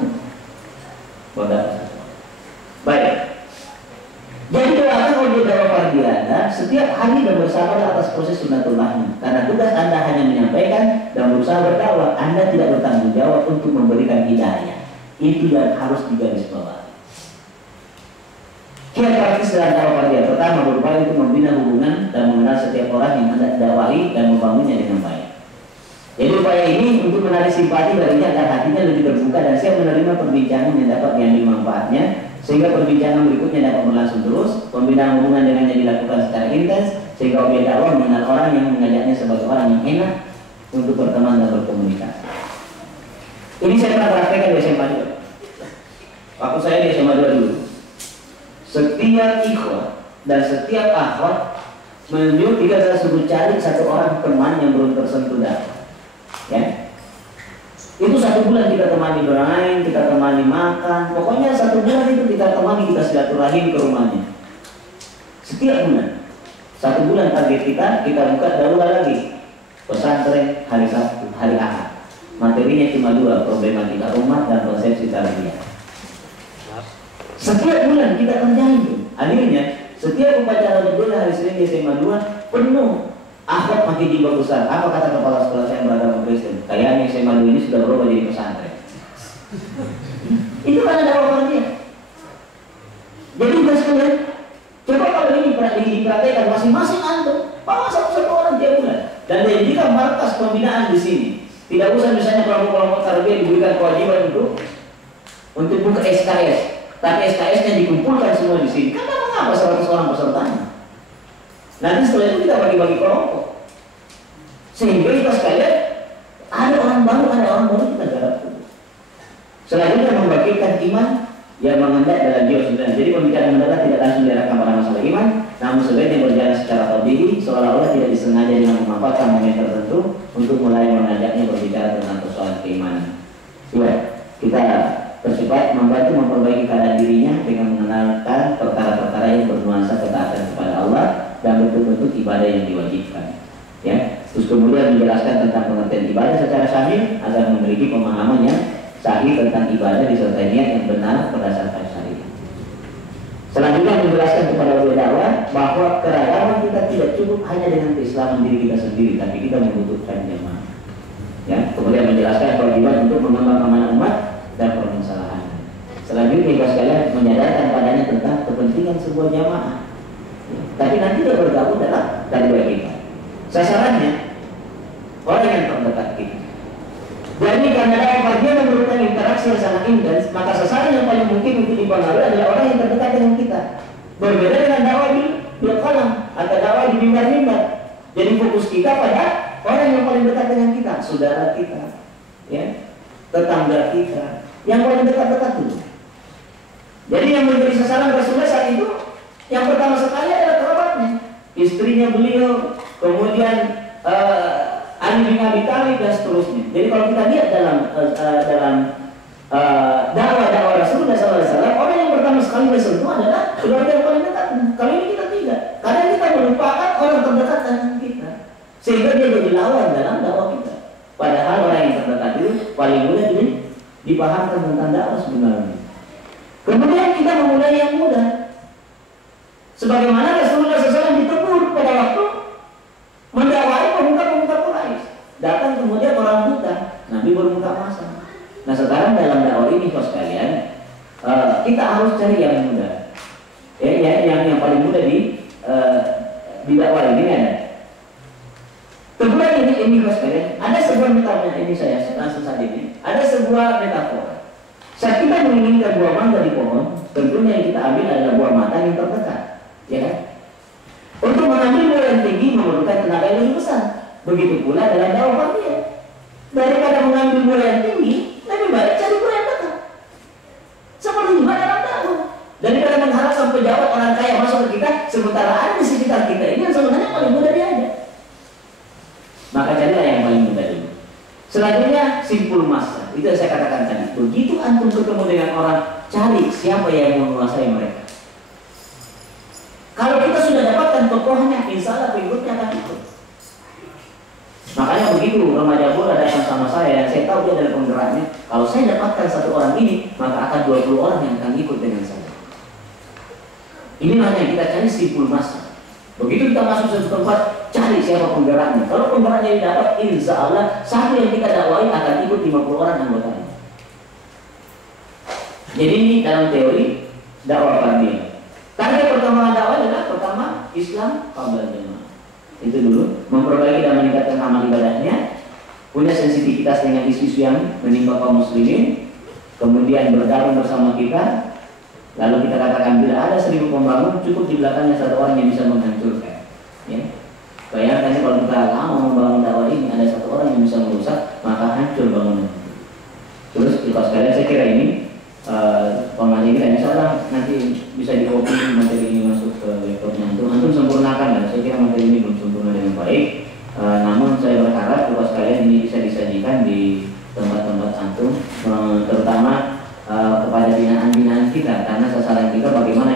baru dapat 1 orang. Baik. Jadi doakan oleh dakwah fardiana setiap hari dan bersabar atas proses sunatullahnya. Karena tugas Anda hanya menyampaikan dan berusaha berdakwah. Anda tidak bertanggung jawab untuk memberikan hidayah. Itu yang harus digarisbawahi. Kiat praktis dalam dakwah fardiana pertama berupaya untuk membina hubungan dan mengenal setiap orang yang Anda dakwahi dan membangunnya dengan baik. Jadi upaya ini untuk menarik simpati darinya agar hatinya lebih terbuka dan siap menerima perbincangan yang dapat diambil manfaatnya, sehingga perbincangan berikutnya dapat berlangsung terus. Pembinaan hubungan dengannya dilakukan secara intens, sehingga objek dakwah mengenal orang yang mengajaknya sebagai orang yang enak untuk berteman dan berkomunikasi. Ini saya pernah praktekkan di SMA 2. Waktu saya di SMA 2 dulu, setiap ikhwah dan setiap akhwat menunjuk kita harus suruh cari 1 orang teman yang belum tersentuh dakwah. Ya, itu 1 bulan kita temani bermain, kita temani makan, pokoknya 1 bulan itu kita temani, kita silaturahim ke rumahnya. Setiap bulan, 1 bulan target kita buka daurah lagi. Pesantren hari Sabtu, hari Ahad. Materinya cuma 2, problematika umat dan konsepsi tarbiyah. Setiap bulan kita kerjain itu. Akhirnya setiap upacara berdoa hari Senin di SMA 2 penuh. Akhwat makin jiwa besar. Apa kata kepala sekolah saya yang beragama Kristen? Kayaknya SMA 2 ini sudah berubah jadi pesantren. Itu karena dakwah fardiah. Jadi guys sekalian, coba kalau ini dipraktekkan masing-masing antum, bawa 1 orang tiap bulan dan dijadikan markas pembinaan di sini. Tidak usah misalnya kelompok-kelompok tarbiyah diberikan kewajiban untuk buka SKS, tapi SKS-nya dikumpulkan semua di sini. Kan mengapa 100 orang pesertanya? Nanti setelah itu kita bagi-bagi kelompok, sehingga kita sekalian ada orang baru kita garap. Selanjutnya membagikan iman yang mengendap dalam jiwa sebenarnya. Jadi pembicaraan mendadak tidak langsung diarahkan pada masalah iman, namun sebaiknya berjalan secara tabi'i, seolah-olah tidak disengaja dengan memanfaatkan momen tertentu untuk mulai mengajaknya berbicara tentang persoalan keimanan. Ya, kita bersifat membantu memperbaiki keadaan dirinya dengan mengenalkan perkara-perkara yang bernuansa ketaatan kepada Allah dan bentuk-bentuk ibadah yang diwajibkan. Ya, terus kemudian menjelaskan tentang pengertian ibadah secara sahih agar memiliki pemahaman yang sahih tentang ibadah disertai niat yang benar berdasarkan syariat. Selanjutnya menjelaskan kepada ulil dakwah bahwa keragaman kita tidak cukup hanya dengan keislaman diri kita sendiri, tapi kita membutuhkan jamaah. Ya, kemudian menjelaskan kewajiban untuk mengembangkan amanah umat dan permasalahan. Selanjutnya kita sekalian menyadarkan padanya tentang kepentingan sebuah jamaah. Tapi nanti dia bergabung dalam tarbiyah kita. Sasarannya orang yang terdekat kita. Jadi karena dakwah fardiah memerlukan interaksi yang sangat intens, maka sasaran yang paling mungkin untuk dipengaruhi adalah orang yang terdekat dengan kita. Berbeda dengan dakwah di kolam atau dakwah di mimbar-mimbar. Jadi fokus kita pada orang yang paling dekat dengan kita, saudara kita, ya, tetangga kita, yang paling dekat-dekat dulu. Jadi yang menjadi sasaran Rasulullah saat itu yang pertama sekali adalah kerabatnya, istrinya beliau, kemudian Ali bin Abi Thalib dan seterusnya. Jadi kalau kita lihat dalam dakwah Rasulullah SAW, orang yang pertama sekali bersentuh adalah keluarga yang paling dekat. Kali ini kita tidak, karena kita melupakan orang terdekat dengan kita, sehingga dia jadi lawan dalam dakwah kita. Padahal orang yang terdekat itu paling mudah dipahamkan tentang dakwah sebenarnya. Kemudian kita memulai yang mudah. Sebagaimana Rasulullah SAW ditegur pada waktu mendakwai pemuka-pemuka Quraisy. Datang kemudian orang buta, Nabi berbuka masa. Nah sekarang dalam dakwah ini sekalian, kita harus cari yang mudah. Yang paling mudah di dakwah ini ada. Kemudian ini sekalian, ada sebuah metafora ini saya langsung saja ini. Ada sebuah metafora. Saat kita menginginkan buah mangga di pohon, tentunya yang kita ambil adalah buah mata yang terdekat. Ya kan? Untuk mengambil buah yang tinggi memerlukan tenaga yang lebih besar. Begitu pula dalam dakwah fardiah. Daripada mengambil buah yang tinggi, lebih baik cari buah yang dekat. Seperti juga dalam dakwah. Daripada mengharap sampai pejabat Selanjutnya simpul massa. Itu yang saya katakan tadi. Begitu antum ketemu dengan orang, cari siapa yang menguasai mereka. Kalau kita sudah dapatkan tokohnya, insya Allah pengikutnya akan ikut. Makanya begitu remaja bola datang sama saya, saya tahu dia adalah penggeraknya. Kalau saya dapatkan satu orang ini, maka akan 20 orang yang akan ikut dengan saya. Inilah yang kita cari simpul massa. Begitu kita masuk satu tempat, cari siapa penggeraknya. Kalau penggeraknya didapat, insya Allah satu yang kita dakwai akan ikut 50 orang anggotanya. Jadi ini dalam teori dakwah fardiyah. Target perkembangan dakwah adalah pertama Islam qabla jamaah. Itu dulu, memperbaiki dan meningkatkan amal ibadahnya, punya sensitivitas dengan isu-isu yang menimpa kaum muslimin, kemudian bergabung bersama kita. Lalu kita katakan bila ada 1000 pembangun, cukup di belakangnya satu orang yang bisa menghancurkan. Ya. Bayangkan kalau kita lama membangun dakwah ini, ada satu orang yang bisa merusak, maka hancur bangunan. Terus kalau sekalian saya kira ini pengajian kita, insya Allah nanti bisa dikopi materi ini masuk ke laptopnya antum sempurnakan. Dan saya kira materi ini belum sempurna dengan baik. Namun saya berharap luas sekalian ini bisa disajikan di tempat-tempat antum, terutama kepada binaan-binaan kita, karena sasaran kita bagaimana